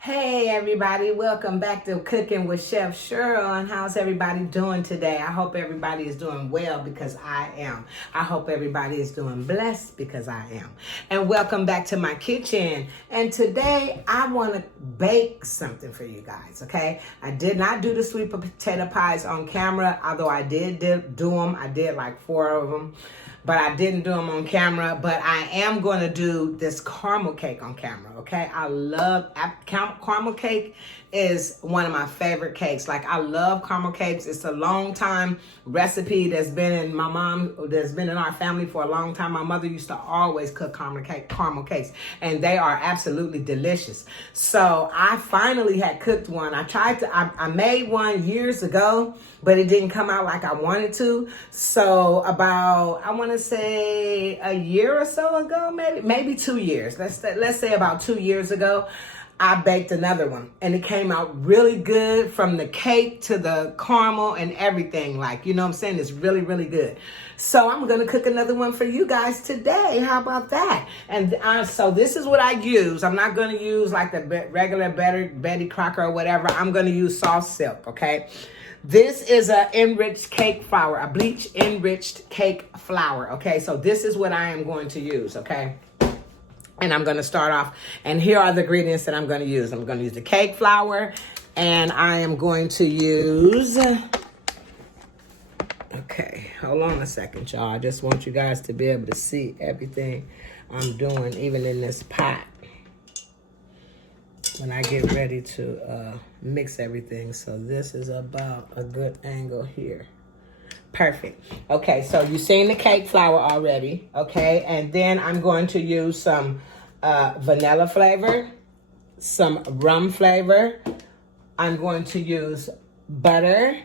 Hey everybody, welcome back to Cooking with Chef Cheryl. And how's everybody doing today? I hope everybody is doing well because I am. I hope everybody is doing blessed because I am. And welcome back to my kitchen. And today I want to bake something for you guys, okay? I did not do the sweet potato pies on camera, although I did do them. I did like 4 of them. But I didn't do them on camera. But I am going to do this caramel cake on camera, okay? I love caramel cake is one of my favorite cakes. Like, I love caramel cakes. It's a long time recipe that's been in our family for a long time. My mother used to always cook caramel cakes, and they are absolutely delicious. So I finally had cooked one. I made one years ago, but it didn't come out like I wanted to. So about, I want to say a year or so ago, maybe 2 years. Let's say about 2 years ago, I baked another one, and it came out really good, from the cake to the caramel and everything. Like, you know what I'm saying? It's really, really good. So I'm going to cook another one for you guys today. How about that? And so this is what I use. I'm not going to use like the regular Betty Crocker or whatever. I'm going to use soft silk, okay? This is a enriched cake flour, a bleach enriched cake flour, okay? So this is what I am going to use, okay? And I'm going to start off, and here are the ingredients that I'm going to use. I'm going to use the cake flour, and I am going to use, okay, hold on a second, y'all. I just want you guys to be able to see everything I'm doing, even in this pot, when I get ready to mix everything. So this is about a good angle here. Perfect. Okay, so you've seen the cake flour already, okay? And then I'm going to use some vanilla flavor, some rum flavor. I'm going to use butter,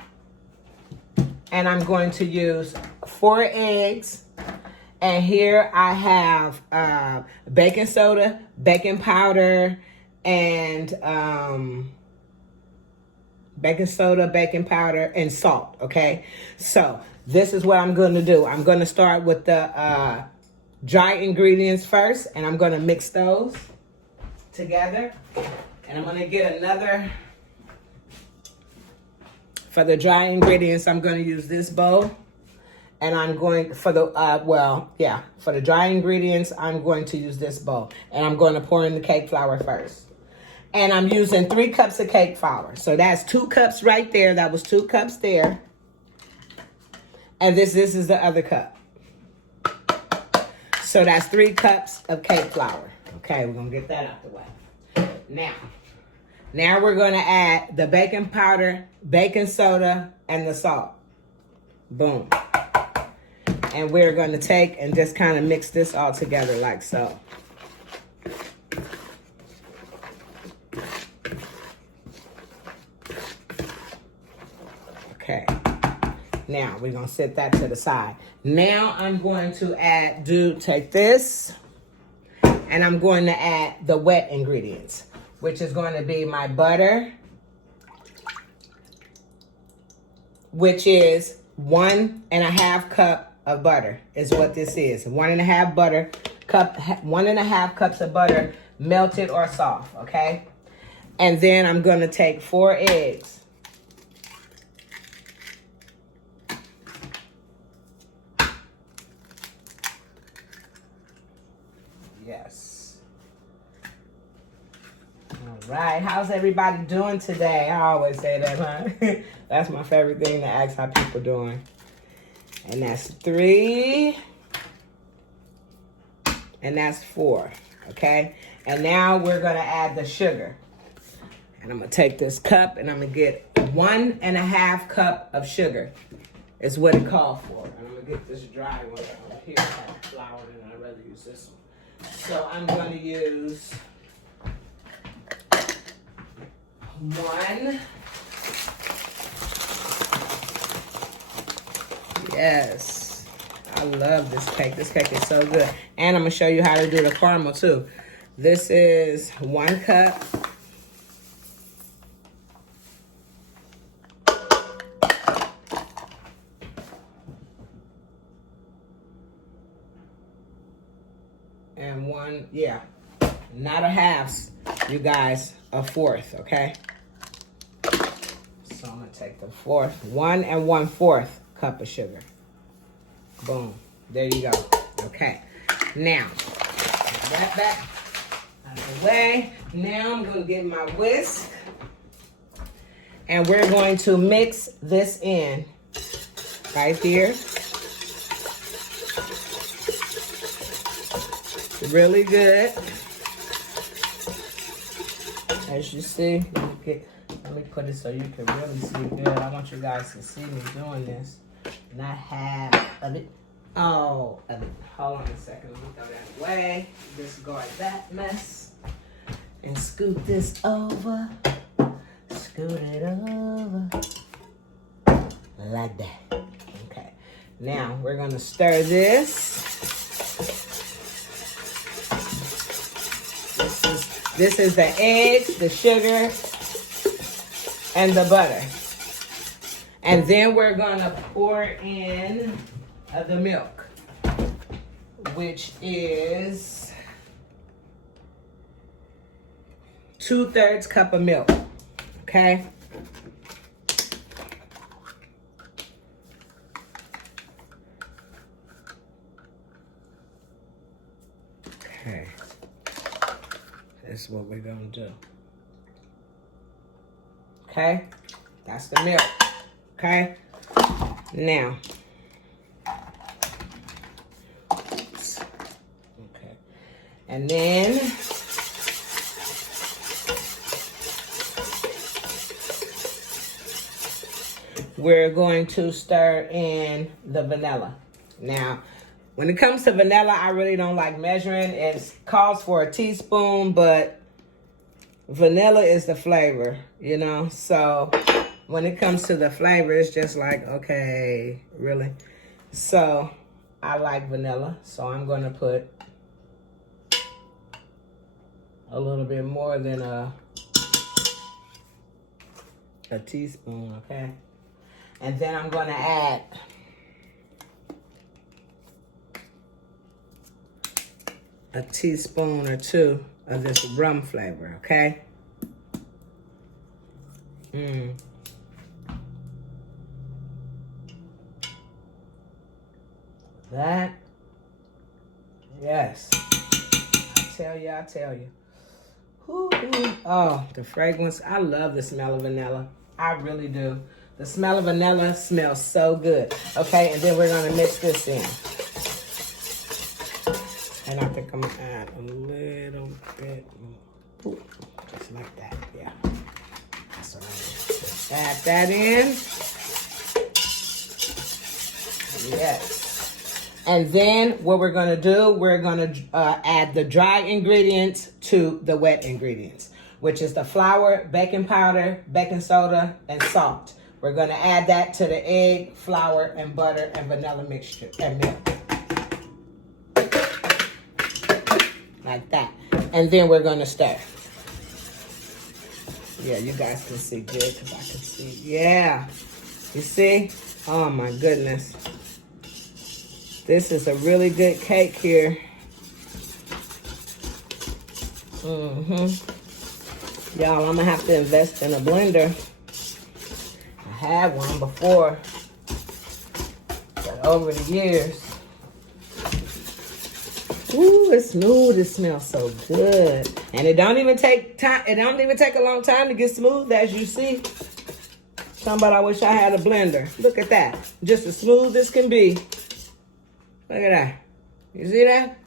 and I'm going to use 4 eggs. And here I have baking soda, baking powder, and and salt, okay? So this is what I'm going to do. I'm going to start with the dry ingredients first, and I'm going to mix those together. And I'm going to get another, for the dry ingredients, I'm going to use this bowl. And I'm going, for the dry ingredients, I'm going to use this bowl. And I'm going to pour in the cake flour first. And I'm using 3 cups of cake flour. So that's 2 cups right there. That was 2 cups there. And this is the other cup. So that's 3 cups of cake flour. Okay, we're going to get that out the way. Now we're going to add the baking powder, baking soda, and the salt. Boom. And we're going to take and just kind of mix this all together like so. Okay, now we're going to set that to the side. Now I'm going to take this, and I'm going to add the wet ingredients, which is going to be my butter, which is 1.5 cup of butter is what this is. 1.5 cups of butter, melted or soft, okay? And then I'm going to take 4 eggs. Yes. All right. How's everybody doing today? I always say that, huh? That's my favorite thing to ask how people doing. And that's 3. And that's 4. Okay. And now we're going to add the sugar. And I'm going to take this cup, and I'm going to get 1.5 cup of sugar. Is what it calls for. And I'm going to get this dry one over here. I have flour, and I'd rather use this one. So I'm going to use 1. Yes. I love this cake. This cake is so good. And I'm going to show you how to do the caramel too. This is 1 cup. And 1, not a halves, you guys. 1/4, okay? So I'm gonna take the 1 1/4 cup of sugar. Boom, there you go. Okay, now, that back out of the way. Now I'm gonna get my whisk, and we're going to mix this in right here. Really good. As you see, let me put it so you can really see good. I want you guys to see me doing this. Not half of it, all of it. Hold on a second, let me throw that away. Discard that mess. And scoot this over. Scoot it over. Like that. Okay. Now, we're gonna stir this. This is the eggs, the sugar, and the butter. And then we're gonna pour in the milk, which is 2/3 cup of milk, okay? Okay. This is what we're gonna do. Okay? That's the milk. Okay? Now. Okay. And then we're going to stir in the vanilla. Now, when it comes to vanilla, I really don't like measuring. It calls for a teaspoon, but vanilla is the flavor, you know? So when it comes to the flavor, it's just like, okay, really? So I like vanilla, so I'm gonna put a little bit more than a teaspoon, okay? And then I'm gonna add a teaspoon or 2 of this rum flavor, okay? That, yes. I tell you. Ooh. Oh, the fragrance. I love the smell of vanilla. I really do. The smell of vanilla smells so good. Okay, and then we're gonna mix this in. And I think I'm gonna add a little bit more. Ooh, just like that, yeah. That's what I mean. Add that in. Yes. And then what we're gonna do, we're gonna add the dry ingredients to the wet ingredients, which is the flour, baking powder, baking soda, and salt. We're gonna add that to the egg, flour, and butter, and vanilla mixture, and milk. Like that. And then we're gonna stir. Yeah, you guys can see good because I can see. Yeah. You see? Oh my goodness. This is a really good cake here. Y'all, I'm gonna have to invest in a blender. I had one before, but over the years, ooh, it's smooth. It smells so good. And it don't even take time. It don't even take a long time to get smooth, as you see. Somebody, I wish I had a blender. Look at that. Just as smooth as can be. Look at that. You see that?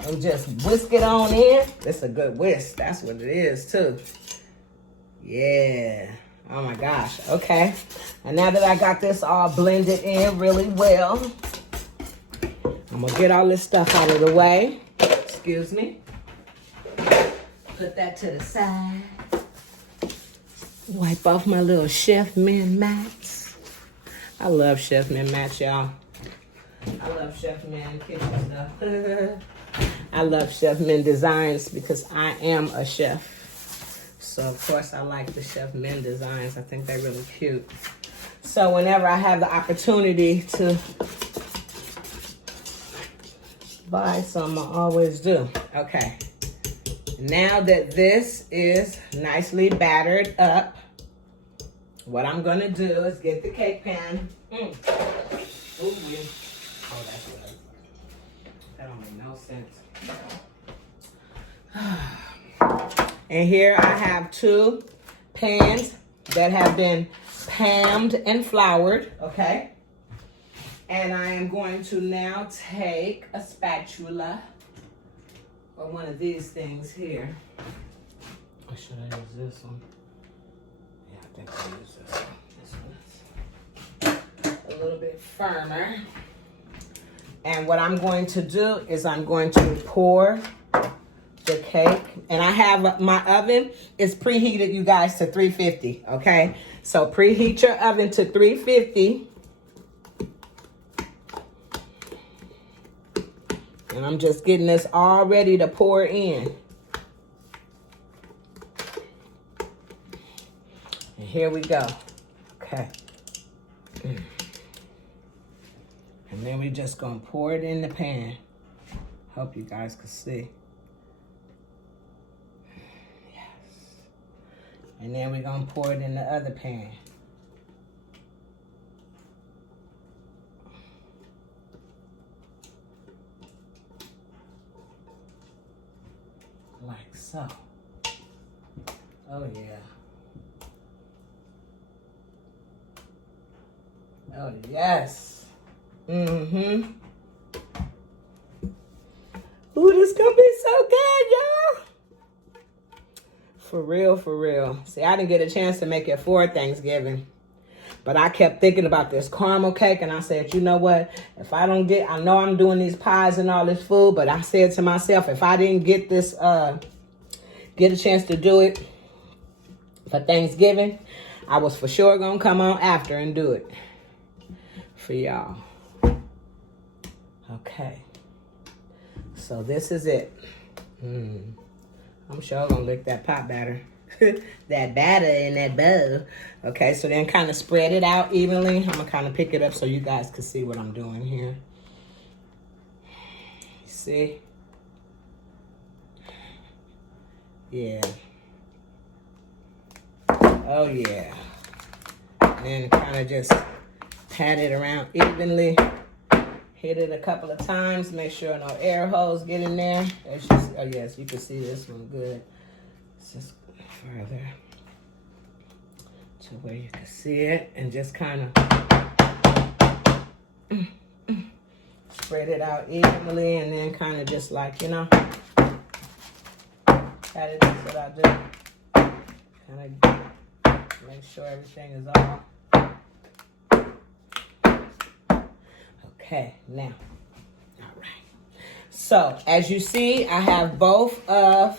And just whisk it on in. It's a good whisk. That's what it is, too. Yeah. Oh, my gosh. Okay. And now that I got this all blended in really well, I'm going to get all this stuff out of the way. Excuse me. Put that to the side. Wipe off my little Chef Men mats. I love Chef Men mats, y'all. I love Chef Men kitchen stuff. I love Chef Men designs because I am a chef. So, of course, I like the Chef Men designs. I think they're really cute. So, whenever I have the opportunity to buy some, I always do. Okay. Now that this is nicely battered up, what I'm gonna do is get the cake pan. Ooh, oh, that's good. That don't make no sense. And here I have 2 pans that have been pammed and floured, okay? And I am going to now take a spatula or one of these things here. Or should I use this one? Yeah, I think I'll use this one. This one's a little bit firmer. And what I'm going to do is I'm going to pour the cake. And I have my oven is preheated, you guys, to 350, okay? So preheat your oven to 350. And I'm just getting this all ready to pour in. And here we go. Okay. And then we're just going to pour it in the pan. Hope you guys can see. Yes. And then we're going to pour it in the other pan. Like so. Oh, yeah. Oh, yes. Mm-hmm. Ooh, this gonna be so good, y'all. For real, for real. See, I didn't get a chance to make it for Thanksgiving. But I kept thinking about this caramel cake, and I said, you know what? If I don't get, I know I'm doing these pies and all this food, but I said to myself, if I didn't get this, get a chance to do it for Thanksgiving, I was for sure gonna come on after and do it for y'all. Okay. So this is it. I'm sure I'm gonna lick that pot batter. That batter in that bowl. Okay, so then kind of spread it out evenly. I'm gonna kind of pick it up so you guys can see what I'm doing here. See? Yeah. Oh yeah. And then kind of just pat it around evenly. Hit it a couple of times. Make sure no air holes get in there. It's just, oh yes, you can see this one good. It's just further to where you can see it, and just kind of spread it out evenly, and then kind of just like, you know, pat it. That's what I do. Kind of make sure everything is all. Okay, now, all right. So as you see, I have both of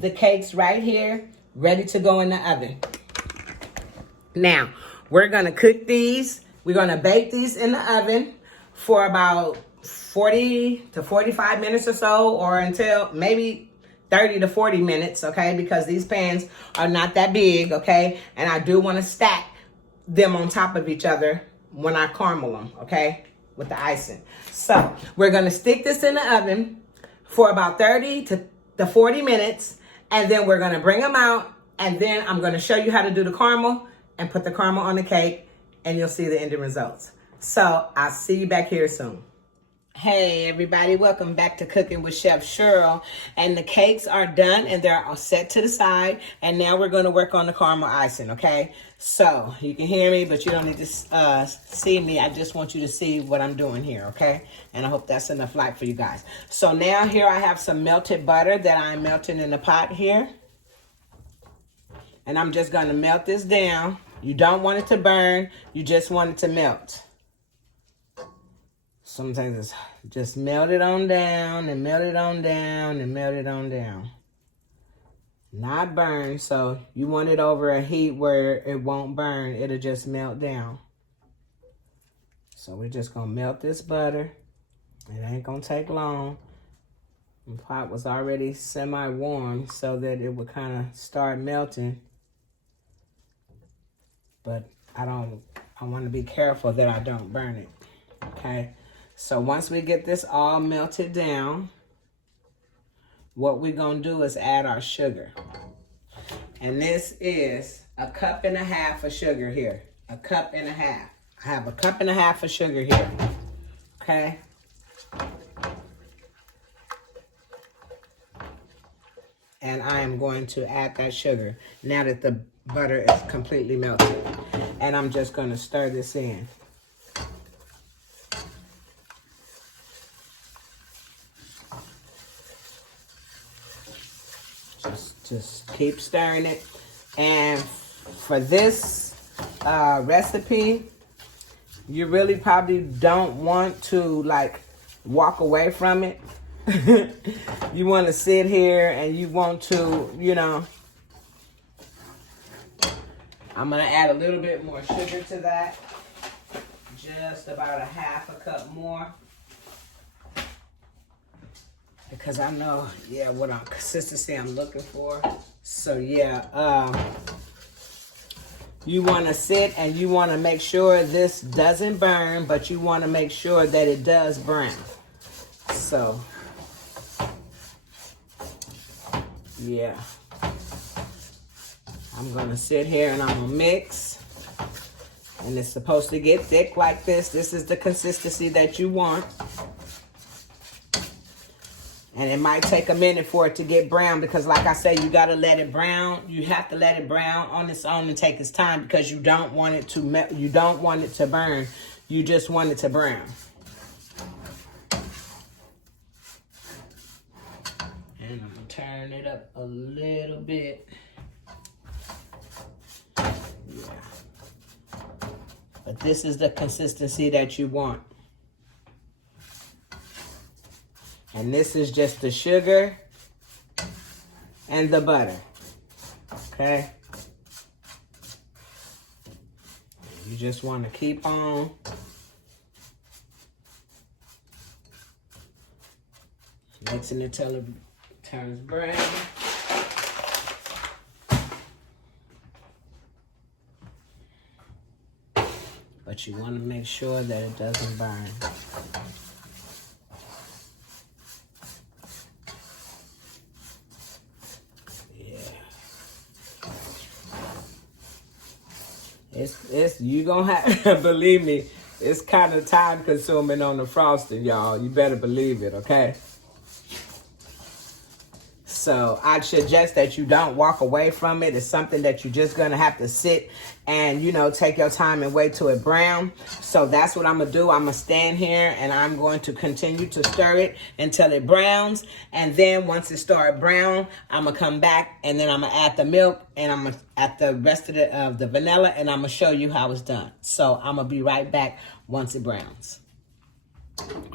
the cakes right here, ready to go in the oven. Now, we're gonna cook these. We're gonna bake these in the oven for about 40 to 45 minutes or so, or until maybe 30 to 40 minutes, okay? Because these pans are not that big, okay? And I do wanna stack them on top of each other when I caramel them, okay? With the icing. So, we're gonna stick this in the oven for about 30 to 40 minutes, and then we're gonna bring them out, and then I'm gonna show you how to do the caramel and put the caramel on the cake, and you'll see the ending results. So, I'll see you back here soon. Hey everybody, welcome back to Cooking with Chef Cheryl. And the cakes are done and they're all set to the side. And now we're going to work on the caramel icing, okay? So, you can hear me, but you don't need to see me. I just want you to see what I'm doing here, okay? And I hope that's enough light for you guys. So now here I have some melted butter that I'm melting in the pot here. And I'm just going to melt this down. You don't want it to burn. You just want it to melt. Sometimes it's just melt it on down and melt it on down and melt it on down. Not burn, so you want it over a heat where it won't burn. It'll just melt down. So we're just going to melt this butter. It ain't going to take long. The pot was already semi-warm so that it would kind of start melting. But I want to be careful that I don't burn it. Okay? So once we get this all melted down, what we're going to do is add our sugar. And this is 1.5 cups of sugar here. 1.5 cups. I have 1.5 cups of sugar here. Okay? And I am going to add that sugar now that the butter is completely melted. And I'm just going to stir this in. Just keep stirring it. And for this recipe, you really probably don't want to like walk away from it. You want to sit here and you want to, you know, I'm going to add a little bit more sugar to that. Just about 1/2 cup more. Because I know, yeah, what consistency I'm looking for. So yeah, you want to sit and you want to make sure this doesn't burn, but you want to make sure that it does brown. So, yeah. I'm going to sit here and I'm going to mix. And it's supposed to get thick like this. This is the consistency that you want. And it might take a minute for it to get brown because like I said, you got to let it brown. You have to let it brown on its own and take its time because you don't want it to you don't want it to burn. You just want it to brown. And I'm going to turn it up a little bit. Yeah. But this is the consistency that you want. And this is just the sugar and the butter. Okay? You just want to keep on mixing it till it turns brown. But you want to make sure that it doesn't burn. It's you gonna have believe me, it's kind of time consuming on the frosting, y'all. You better believe it, okay? So I'd suggest that you don't walk away from it. It's something that you're just gonna have to sit and, you know, take your time and wait till it brown. So that's what I'm gonna do. I'm gonna stand here and I'm going to continue to stir it until it browns. And then once it starts brown, I'm gonna come back and then I'm gonna add the milk and I'm gonna add the rest of the vanilla and I'm gonna show you how it's done. So I'm gonna be right back once it browns.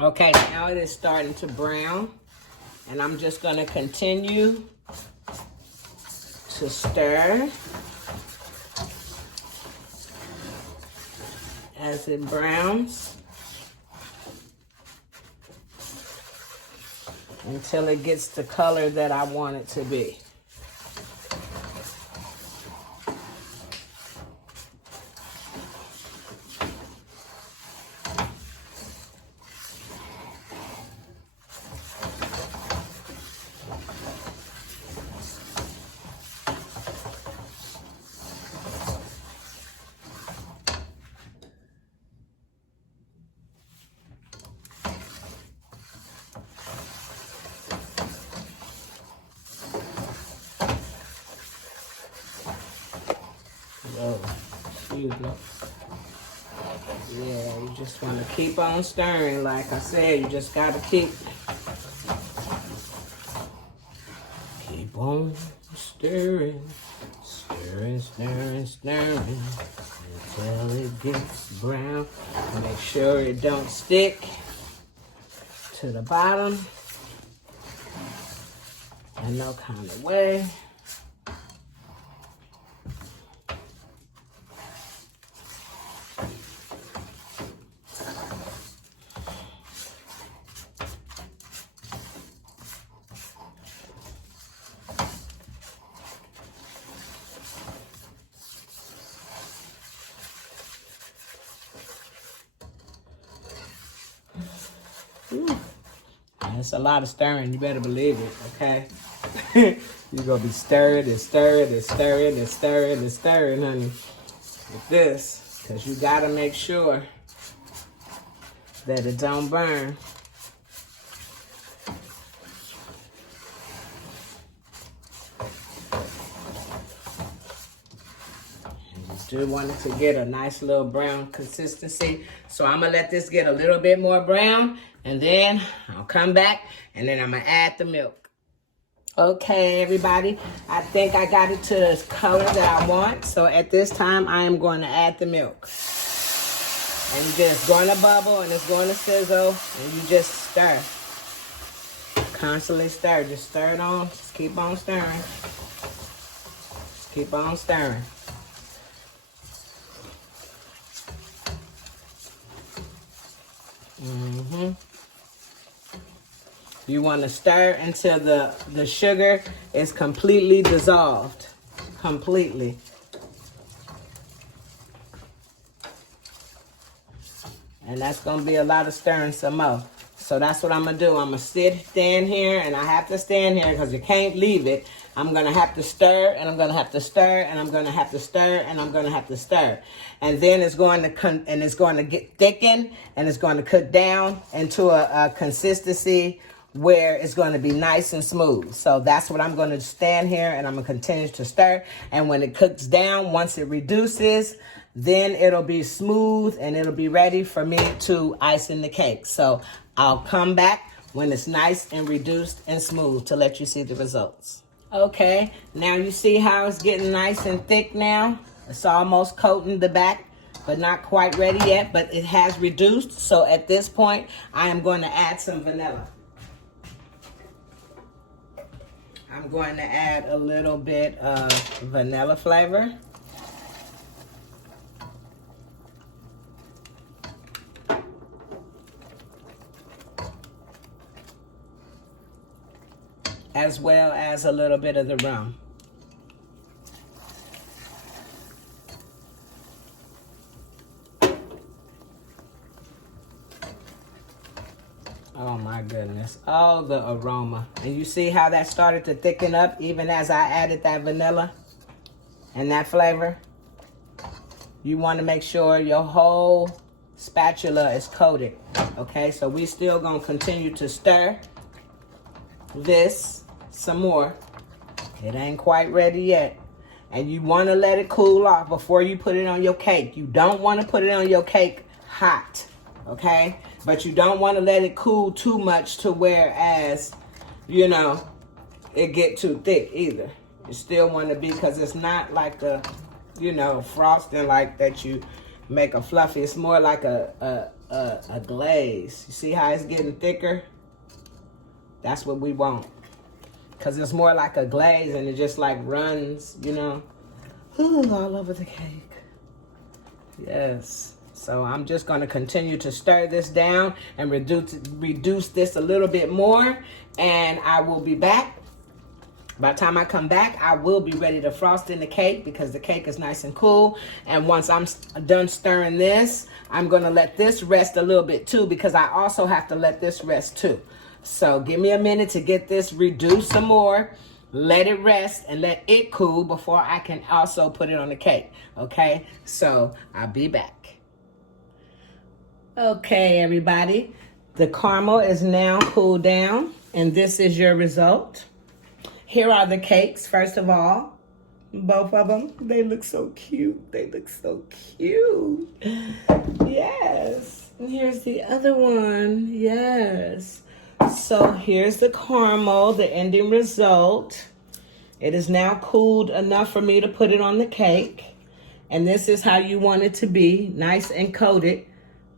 Okay, now it is starting to brown. And I'm just going to continue to stir as it browns until it gets the color that I want it to be. Excuse me. Yeah, you just want to keep on stirring. Like I said, you just got to keep on stirring, stirring, stirring, stirring until it gets brown. Make sure it don't stick to the bottom in no kind of way. It's a lot of stirring. You better believe it, okay? You're going to be stirring and stirring and stirring and stirring and stirring, honey, with this. Because you got to make sure that it don't burn. You do want it to get a nice little brown consistency. So I'm going to let this get a little bit more brown. And then I'll come back and then I'm going to add the milk. Okay, everybody. I think I got it to the color that I want. So at this time, I am going to add the milk. And it's going to bubble and it's going to sizzle. And you just stir. Constantly stir. Just stir it on. Just keep on stirring. Just keep on stirring. You want to stir until the sugar is completely dissolved. Completely. And that's going to be a lot of stirring some more. So that's what I'm going to do. I'm going to stand here, and I have to stand here because you can't leave it. I'm going to have to stir, and I'm going to have to stir, and I'm going to have to stir, and I'm going to have to stir. And then it's going to get thickened, and it's going to cook down into a consistency where it's going to be nice and smooth. So that's what I'm going to stand here, and I'm going to continue to stir. And when it cooks down, once it reduces, then it'll be smooth, and it'll be ready for me to ice in the cake. So I'll come back when it's nice and reduced and smooth to let you see the results. Okay, now you see how it's getting nice and thick now? It's almost coating the back, but not quite ready yet, but it has reduced. So at this point, I am going to add some vanilla. I'm going to add a little bit of vanilla flavor. As well as a little bit of the rum. Oh my goodness. Oh, the aroma. And you see how that started to thicken up even as I added that vanilla and that flavor? You want to make sure your whole spatula is coated. Okay, so we still going to continue to stir this some more. It ain't quite ready yet. And you want to let it cool off before you put it on your cake. You don't want to put it on your cake hot, okay? But you don't want to let it cool too much to whereas, you know, it get too thick either. You still want to be, because it's not like a, you know, frosting like that you make a fluffy. It's more like a glaze. You see how it's getting thicker? That's what we want. Because it's more like a glaze and it just like runs, you know, all over the cake. Yes. So I'm just going to continue to stir this down and reduce this a little bit more. And I will be back. By the time I come back, I will be ready to frost in the cake because the cake is nice and cool. And once I'm done stirring this, I'm going to let this rest a little bit too, because I also have to let this rest too. So give me a minute to get this reduced some more, let it rest, and let it cool before I can also put it on the cake. Okay, so I'll be back. Okay, everybody, the caramel is now cooled down, and this is your result. Here are the cakes, first of all. Both of them, they look so cute. They look so cute. Yes, and here's the other one. Yes. So here's the caramel, the ending result. It is now cooled enough for me to put it on the cake. And this is how you want it to be, nice and coated.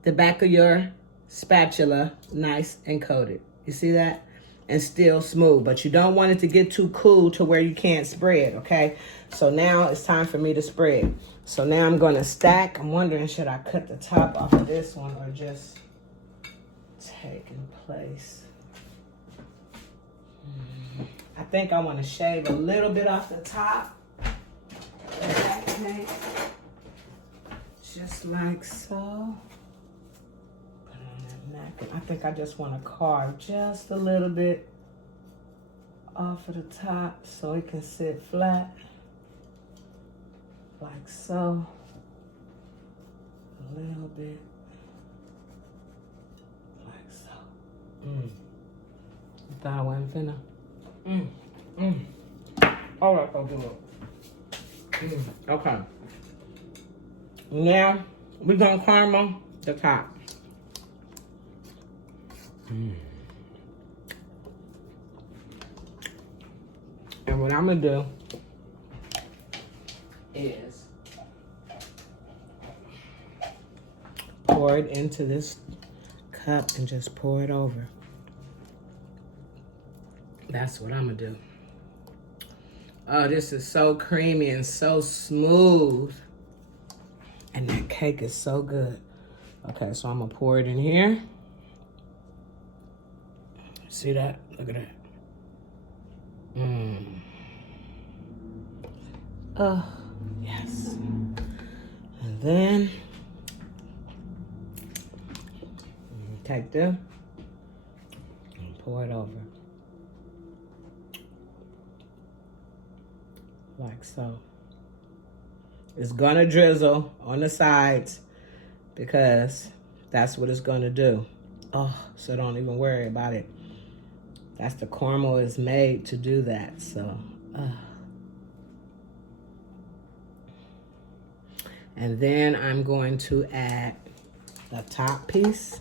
The back of your spatula, nice and coated. You see that? And still smooth, but you don't want it to get too cool to where you can't spread, okay? So now it's time for me to spread. So now I'm gonna stack. I'm wondering, should I cut the top off of this one or just take in place? I think I want to shave a little bit off the top. Okay. Just like so. Put on that I think I just want to carve just a little bit off of the top so it can sit flat. Like so. A little bit. Like so. You thought I wasn't finna? All right, I'll do it. Okay. Now, we're gonna caramel the top. And what I'm gonna do is pour it into this cup and just pour it over. That's what I'm gonna do. Oh, this is so creamy and so smooth. And that cake is so good. Okay, so I'm gonna pour it in here. See that? Look at that. Oh, yes. And then take this and pour it over. Like so. It's gonna drizzle on the sides because that's what it's gonna do. Oh, so don't even worry about it. That's the caramel is made to do that, so. And then I'm going to add the top piece.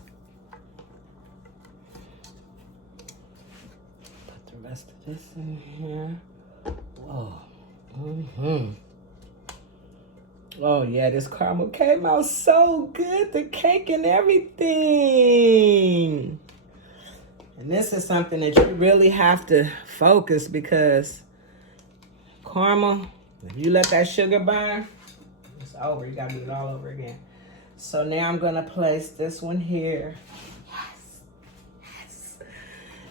Put the rest of this in here. Whoa. Oh yeah, this caramel came out so good, the cake and everything. And this is something that you really have to focus because caramel, if you let that sugar burn, it's over. You gotta do it all over again. So now I'm gonna place this one here. Yes, yes.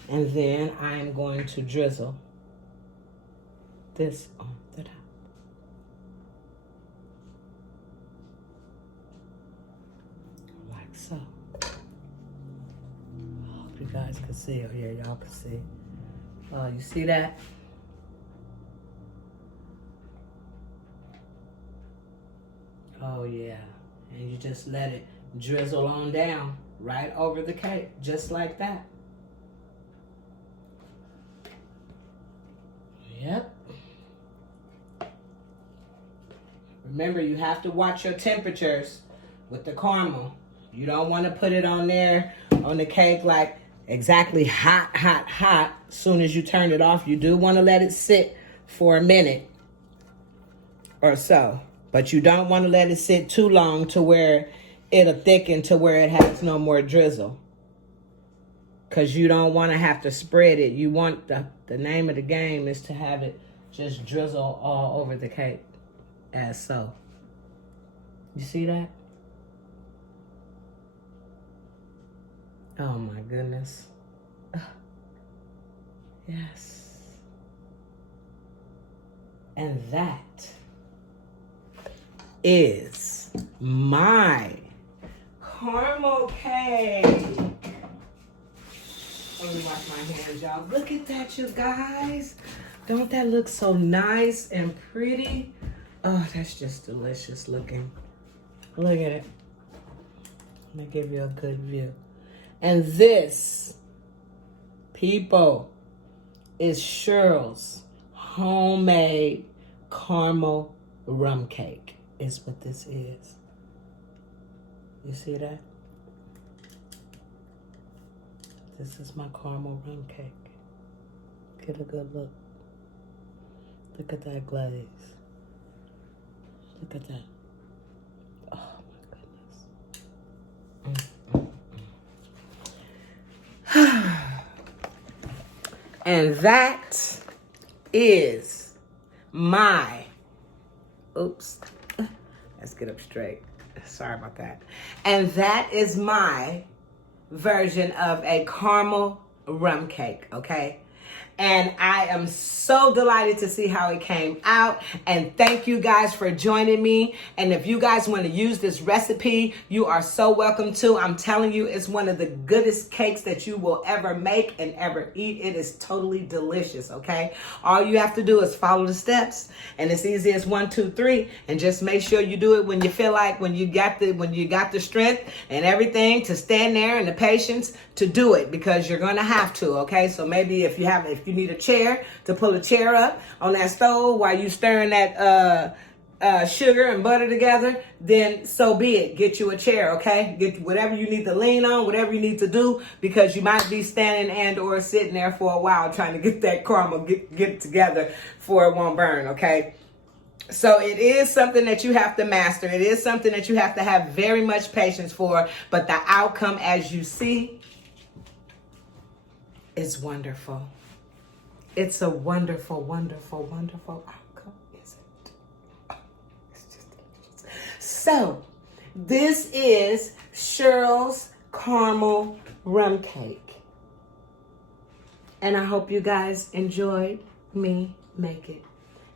And then I'm going to drizzle this on the top. Like so. I hope you guys can see. Oh yeah, y'all can see. Oh, you see that? Oh yeah. And you just let it drizzle on down right over the cake, just like that. Yep. Remember, you have to watch your temperatures with the caramel. You don't want to put it on there on the cake like exactly hot, hot, hot. As soon as you turn it off, you do want to let it sit for a minute or so. But you don't want to let it sit too long to where it'll thicken to where it has no more drizzle. Because you don't want to have to spread it. You want the name of the game is to have it just drizzle all over the cake. As so. You see that? Oh my goodness. Yes. And that is my caramel cake. Let me wash my hands, y'all. Look at that, you guys. Don't that look so nice and pretty? Oh, that's just delicious looking. Look at it. Let me give you a good view. And this, people, is Cheryl's homemade caramel rum cake. Is what this is. You see that? This is my caramel rum cake. Get a good look. Look at that glaze. Look at that. Oh my goodness. And that is my, oops, let's get up straight. Sorry about that. And that is my version of a caramel rum cake, okay? and I am so delighted to see how it came out. And thank you guys for joining me. And if you guys want to use this recipe, you are so welcome to. I'm telling you, it's one of the goodest cakes that you will ever make and ever eat. It is totally delicious, okay? All you have to do is follow the steps, and it's easy as 1, 2, 3. And just make sure you do it when you feel like, when you got the strength and everything to stand there and the patience to do it, because you're gonna have to, okay? So maybe if you need a chair to pull a chair up on that stove while you stirring that sugar and butter together, then so be it. Get you a chair, okay? Get whatever you need to lean on, whatever you need to do, because you might be standing and or sitting there for a while trying to get that caramel get it together for it won't burn, okay? So it is something that you have to master. It is something that you have to have very much patience for, but the outcome, as you see, is wonderful. It's a wonderful, wonderful, wonderful outcome, isn't it? Oh, it's just delicious. So, this is Cheryl's caramel rum cake. And I hope you guys enjoyed me make it.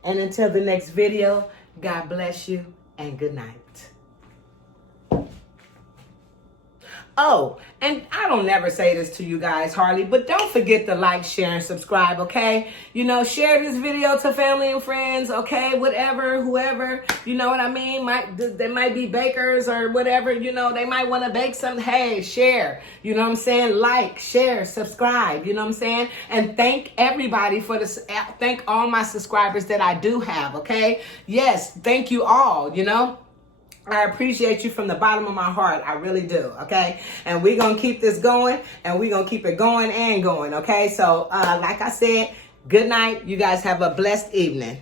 And until the next video, God bless you and good night. Oh, and I don't never say this to you guys hardly, but don't forget to like, share, and subscribe, okay? You know, share this video to family and friends, okay? Whatever, whoever, you know what I mean? They might be bakers or whatever, you know, they might want to bake something. Hey, share, you know what I'm saying? Like, share, subscribe, you know what I'm saying? And thank everybody for this. Thank all my subscribers that I do have, okay? Yes, thank you all, you know? I appreciate you from the bottom of my heart. I really do, okay? And we're going to keep this going, and we're going to keep it going and going, okay? So, like I said, good night. You guys have a blessed evening.